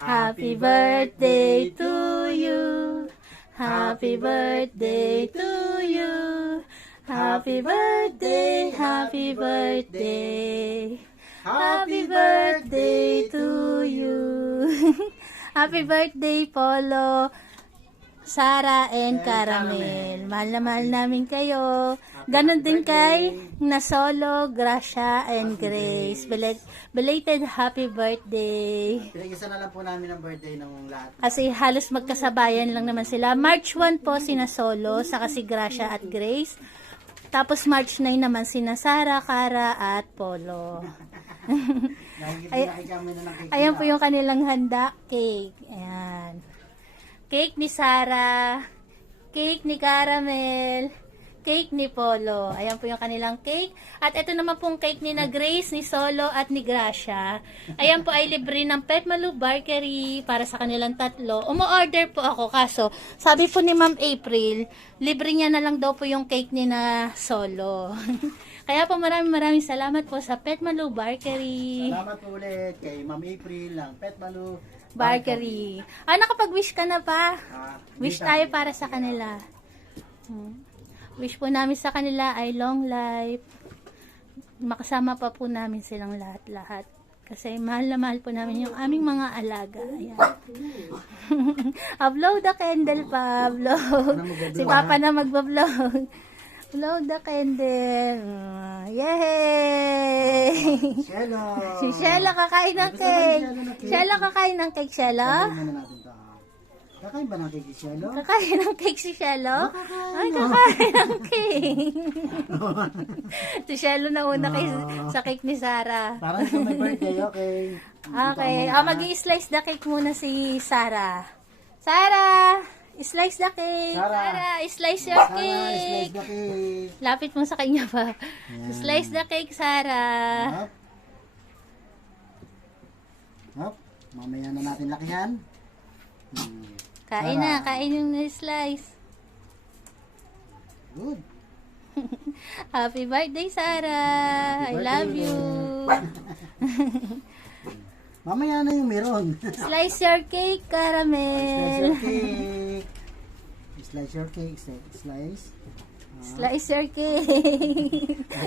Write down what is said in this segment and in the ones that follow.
Happy birthday to you. Happy birthday to you. Happy birthday, happy birthday. Happy birthday to you. Happy birthday, Polo, Sarah, and Caramel. Mahal na mahal namin kayo. Ganon din kay Nasolo, Gracia, and Grace. Belated happy birthday. Pinag-isa na lang po namin ang birthday ng lahat. Kasi halos magkasabayan lang naman sila. March 1 po sina Solo, saka si Gracia at Grace. Tapos March 9 naman sina Sarah, Cara, at Polo. Ayan po yung kanilang handa. Cake. Ayan. Cake ni Sarah. Cake ni Caramel. Cake ni Polo. Ayan po yung kanilang cake. At ito naman pong cake ni na Grace, ni Solo, at ni Gracia. Ayan po ay libre ng Petmalu Bakery para sa kanilang tatlo. Umo-order po ako kaso sabi po ni Ma'am April, libre niya na lang daw po yung cake ni na Solo. Kaya po maraming salamat po sa Petmalu Bakery. Salamat po ulit kay Ma'am April ng Petmalu Bakery. Nakapag-wish ka na pa? Wish tayo para sa kanila. Wish po namin sa kanila ay long life. Makasama pa po namin silang lahat-lahat. Kasi mahal na mahal po namin yung aming mga alaga. Ayan. Upload the candle pa. Upload. Si Papa na magbablog. Upload the candle. Yay! Shelo! Si Shelo kakain ng cake. Shelo kakain ng cake, Shelo. Kakain ba ng cake si Shelo? Kakain ng cake si Shelo? Ay, kakain ng cake. Si Shelo na una sa cake ni Sarah. Parang ito may birthday, okay? Okay. Mag-i-slice the cake muna si Sarah. Sarah! Slice the cake. Sarah, slice your cake. Slice the cake. Lapit mo sa kanya pa. Slice the cake, Sarah. Hop. Mamaya na natin lakihan. Kain na, kain yung slice. Good. Happy birthday, Sarah. I love you. Mamaya na yung meron. Slice your cake, Caramel. Slice your cake. Slice. Slice your cake.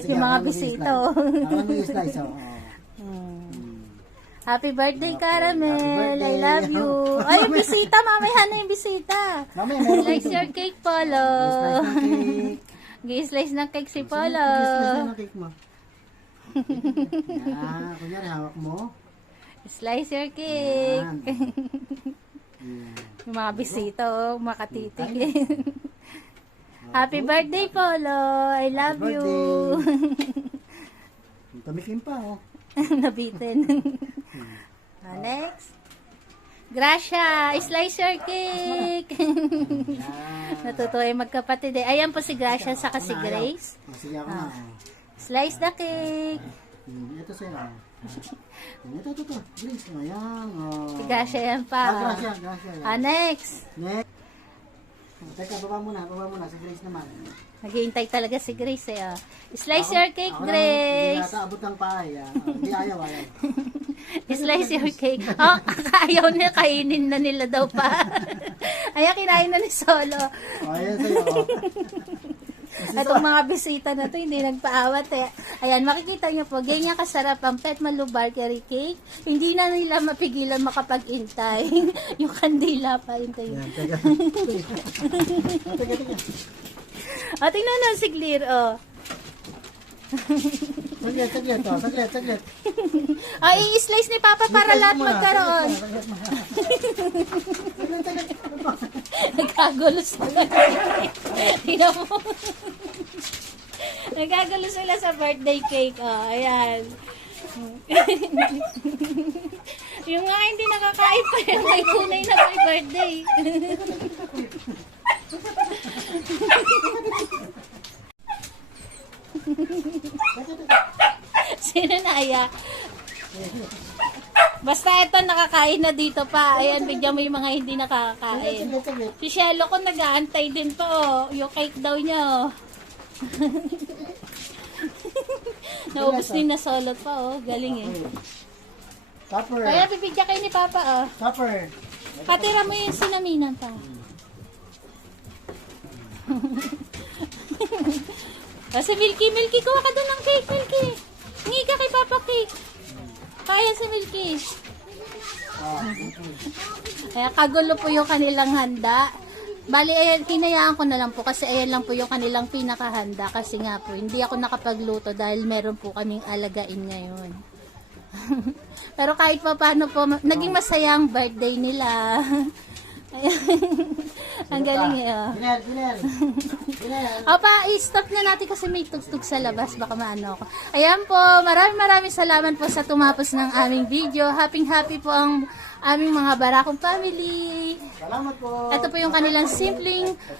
Yung mga bisito. Ano yung slice? Happy birthday, Caramel. I love you. Ay, yung bisita. Mamaya na yung bisita. Slice your cake, Polo. Gi-slice ng cake si Polo. Slice ng cake mo. Kunyari, hawak mo. Slice your cake. Yung mga bisito, makatitig. Happy birthday, Polo. I love you. Tamisin pa, oh. Nabitin. Next. Gracia, slice your cake. Natutuwa yung magkapatid eh. Ayan po si Gracia saka si Grace. Sige ako na. Slice the cake. Ito sa'yo. Ito. Grace, ayan. Si Gracia yan pa. Gracia. Next. Teka, baba muna. Si Grace naman. Naghihintay talaga si Grace eh. Slice your cake, Grace. Hindi nata abot ng pahay. Hindi ayaw. Slice your cake. Ayaw na, kainin na nila daw pa. Ayan, kinain na ni Solo. Ayan sa'yo. Itong mga bisita na to hindi nagpaawat eh. Ayan, makikita niyo po, ganyan kasarap ang Petmalu Bakery cake. Hindi na nila mapigilan makapag-intay. Yung kandila pa, hintay. Teka. O, tingnan na si Clear, o. Saglit. I-slice ni Papa para lahat magkaroon. Nagkagulo sila. Tingnan mo. Nagkagulo sila sa birthday cake. Oh, ayan. Yung nga hindi nakakain pa yan. May kunay na may birthday. Sino na aya? Basta ito nakakain na dito pa. Ayan, bigyan mo yung mga hindi nakakain. Si Shelo ko nag-aantay din pa oh. Yung cake daw niya oh. Naubos din na solo pa oh. Galing eh. Topper. Kaya bibigyan kayo ni Papa, oh. Topper. Patira mo yung sinaminan pa. Kasi Milky, kuha ka doon ng cake, Milky. Hingi ka kay Papa cake. Kaya si Milky. Kaya kagulo po yung kanilang handa. Bali, ayan, hinayaan ko na lang po kasi ayan lang po yung kanilang pinakahanda kasi nga po, hindi ako nakapagluto dahil meron po kaming alagain ngayon. Pero kahit pa paano po, naging masaya ang birthday nila. Ayan. Ang galing eh. Opa, i-stop na natin kasi may tugtog sa labas. Baka maano ako. Ayan po, maraming salamat po sa tumapos ng aming video. Happy po ang aming mga Barakong family. Salamat po. Ito po yung kanilang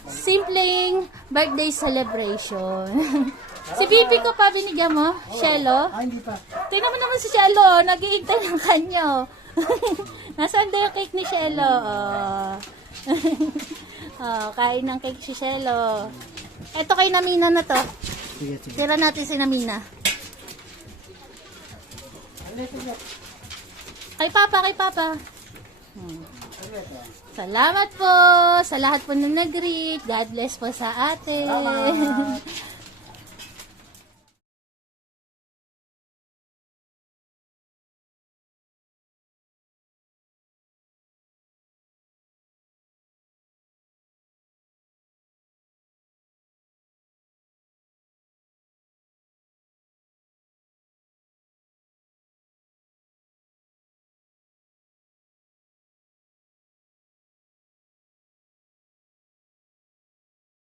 simpleng birthday celebration. Si Bibi ko pa binigyan mo, Shelo. Hindi pa. Tingnan mo naman si Shelo, nag-iintay ng kanyo. Nasaan daw yung cake ni Shelo? Oh. Oh, kain ng cake si Shelo. Ito kay Namina na to. Sige. Tira natin si Namina. Kay Papa. Salamat po sa lahat po na nag-greet. God bless po sa atin.